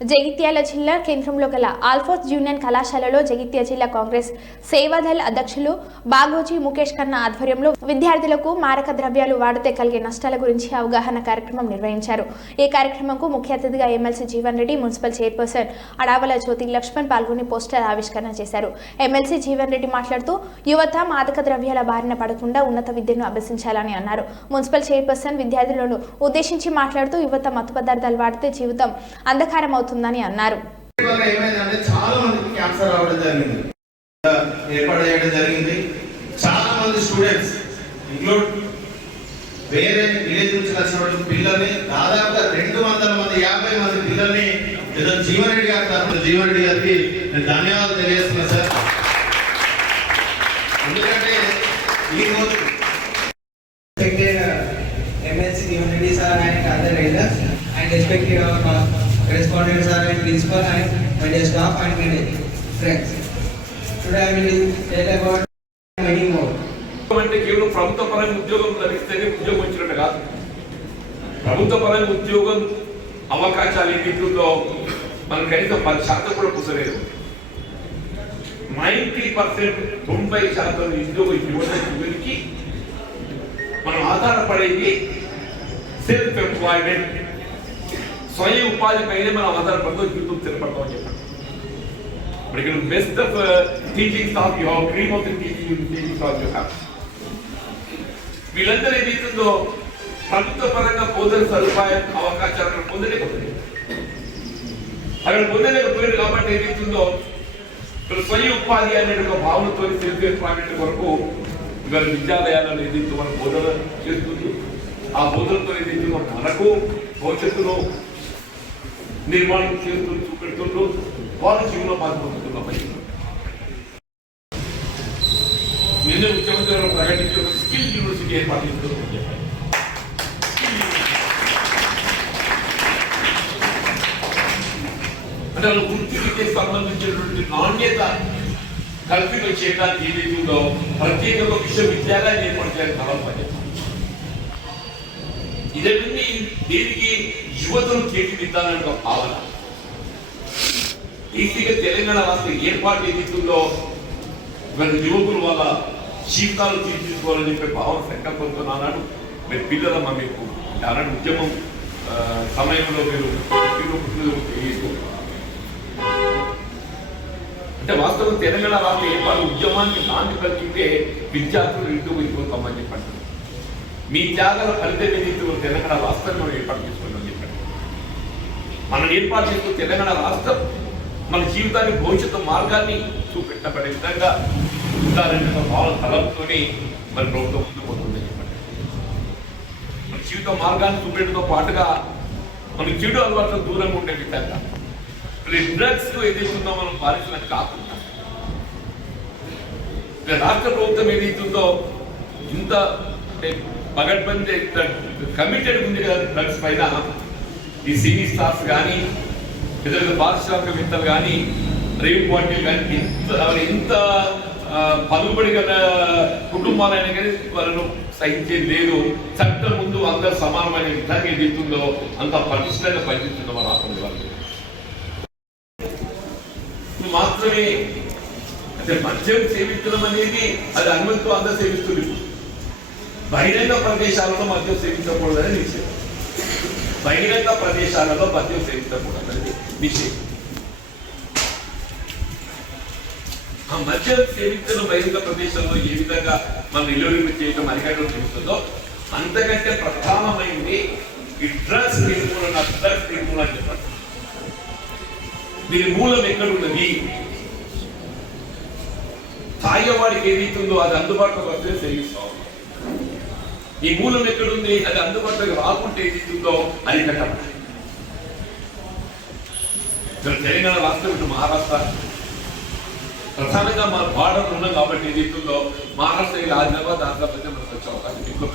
జగిత్యాల జిల్లా కేంద్రంలో గల ఆల్ఫోర్స్ యూనియన్ కళాశాలలో జగిత్యాల జిల్లా కాంగ్రెస్ సేవాదళ అధ్యక్షులు బాగోజీ ముఖేష్ ఖన్నా ఆధ్వర్యంలో విద్యార్థులకు మారక ద్రవ్యాలు వాడితే కలిగే నష్టాల గురించి అవగాహన కార్యక్రమం నిర్వహించారు. ఈ కార్యక్రమంకు ముఖ్య అతిథిగా MLC Jeevan Reddy municipal chairperson Adavala Jyothi Lakshman పాల్గొని పోస్టర్ ఆవిష్కరణ చేశారు. ఎమ్మెల్సీ జీవన్ రెడ్డి మాట్లాడుతూ యువత మాదక ద్రవ్యాల బారిన పడకుండా ఉన్నత విద్యను అభ్యసించాలని అన్నారు. మున్సిపల్ చైర్పర్సన్ విద్యార్థులను ఉద్దేశించి మాట్లాడుతూ యువత మత్తు పదార్థాలు వాడితే జీవితం అంధకారం అవుతుందని అన్నారు. చాలా మందికి క్యాన్సర్ రావడం జరిగింది. ఏర్పాటు చేయడం జరిగింది. చాలా మంది స్టూడెంట్స్ ఇంక్లూడ్ వేరే విలేజ్ నుంచి వచ్చినటువంటి పిల్లల్ని దాదాపుగా రెండు వందల మంది యాభై మంది పిల్లల్ని ఏదో జీవరెడ్డి గారి తరఫున జీవరెడ్డి గారికి నేను ధన్యవాదాలు తెలియజేస్తున్నా సార్. ఎందుకంటే ఈ రోజు uh, MLC Unity sir and other leaders and respected our uh, correspondent sir and principal and my dear staff and my dear friends. Today I will tell about many more. అంటే కేవలం ప్రభుత్వ పరంగా ఉద్యోగం లభిస్తేనే ఉద్యోగం వచ్చినట్టు కాదు ప్రభుత్వ పరంగా ఉద్యోగం అవకాశాలు ఏమిటిందో మనం కనీసం పది శాతం కూడా కుసలేదు నైంటీ పర్సెంట్ తొంభై శాతం ఉద్యోగ యువత యువతికి మనం ఆధారపడేది సెల్ఫ్ ఎంప్లాయ్మెంట్ స్వయం ఉపాధి పైనే మనం ఆధారపడతాం జీవితం స్థిరపడతాం అని చెప్పాను ఇప్పుడు ఇక్కడ best of teaching staff you have cream of the teaching teaching staff you have వీళ్ళందరూ ఏదైతుందో ప్రభుత్వ పరంగా బోధన సదుపాయం అవకాశాలను పొందలేకపోతుంది అక్కడ పొందలేకపోయారు కాబట్టి ఏదైతుందో ఇక్కడ స్వయం ఉపాధి అనే ఒక భావనతో సెల్ఫ్ ఎంప్లాయ్మెంట్ కొరకు ఇవాళ విద్యాలయాలను ఏదైతే మనం బోధన చేస్తుంది ఆ బోధనతో ఏదైతే మనకు భవిష్యత్తులో నిర్మాణం చేస్తూ చూపెడుతుంటూ వారు జీవనోపాధి పొందుతున్నామని నిన్న ముఖ్యమంత్రి గారు ప్రకటించి ఒక స్కిల్ యూనివర్సిటీ ఏర్పాటు చేస్తున్నామని చెప్పారు. అంటే వాళ్ళు వృత్తి విద్యకు సంబంధించినటువంటి నాణ్యత కల్పిత చేయడానికి ఏదైతే ఉందో ప్రత్యేకంగా విశ్వవిద్యాలయాన్ని ఏర్పాటు చేయాలని తలం పనిచేస్తాం ఇదన్నీ దేనికి యువతను తీర్చిదిద్దాలనే ఒక భావన. ఈసీగా తెలంగాణ రాష్ట్ర ఏర్పాటు ఏదైతుందో మరి యువకుల వల్ల జీవితాలు తీర్చిదిద్దుకోవాలని చెప్పే భావన సంకల్పంతో నానాడు మీరు పిల్లలమ్మ మీకు ఆనాడు ఉద్యమం సమయంలో మీరు అంటే వాస్తవం తెలంగాణ రాష్ట్ర ఏర్పాటు ఉద్యమానికి నాంది కలిగితే విద్యార్థులు ఇంటూ వెళ్ళిపోతామని చెప్పండి మీ త్యాగాల ఫలితం ఏదైతే తెలంగాణ రాష్ట్రాన్ని మనం ఏర్పాటు చేసుకున్నామని చెప్పండి. మనం ఏర్పాటు చేసుకున్న తెలంగాణ రాష్ట్రం మన జీవితాన్ని భవిష్యత్తు మార్గాన్ని చూపెట్టబడే విధంగా ఉండాలనే భావన తలంతోనే మన ప్రభుత్వం ముందుకు పోతుందని చెప్పండి. మన జీవిత మార్గాన్ని చూపెట్టడంతో పాటుగా మన చెడు అలవాట్లకు దూరంగా ఉండే విధంగా డ్రగ్స్ ఏదైతుందో మనం పాలించడానికి కాకుండా రాష్ట్ర ప్రభుత్వం ఏదైతుందో ఇంత అంటే పగడ్బందీ కమిటెడ్ ఉంది కదా డ్రగ్స్ పైన. ఈ సినీ స్టార్స్ కానీ ఇతర పారిశ్రామికవేత్తలు కానీ రేవ్ పార్టీలు కానీ ఇంత ఇంత ఎంత గల కుటుంబాలైనా కానీ వాళ్ళను సహించేది లేదు. చట్టం ముందు అందరు సమానమైన విధంగా ఎదుగుతుందో అంత పటిష్టంగా పనిచేస్తుందో మన రాష్ట్రం వాళ్ళు మాత్రమే. అంటే మద్యం సేవించడం అనేది అది అనుమతితో అందరు సేవిస్తుంది బహిరంగ ప్రదేశాలలో మద్యం సేవించకూడదని నిషేధం. బహిరంగ ప్రదేశాలలో మద్యం సేవించకూడదని నిషేధం. ఆ మద్యం సేవించిన బహిరంగ ప్రదేశంలో ఏ విధంగా మనం నిలువరింపు చేయడం అరికట్టడం జరుగుతుందో అంతకంటే ప్రధానమైంది ఈ డ్రగ్స్ నిర్మూలన డ్రగ్స్ నిర్మూలన చెప్పండి దీని మూలం ఎక్కడున్నది? తాగేవాడికి ఏదైతుందో అది అందుబాటులోకి వస్తే సేవిస్తాం. ఈ మూలం ఎక్కడుంది? అది అందుబాటులోకి రాకుంటే ఏదైతుందో అది కట్టబడాలి తెలంగాణ రాష్ట్రం ఇటు మహారాష్ట్ర. ప్రధానంగా మన బార్డర్ ఉన్నాం కాబట్టి ఏదైతుందో మహారాష్ట్ర ఇలా ఆదిలాబాద్ ఆంధ్రప్రదేశ్ మనకు వచ్చే అవకాశం ఎక్కువ.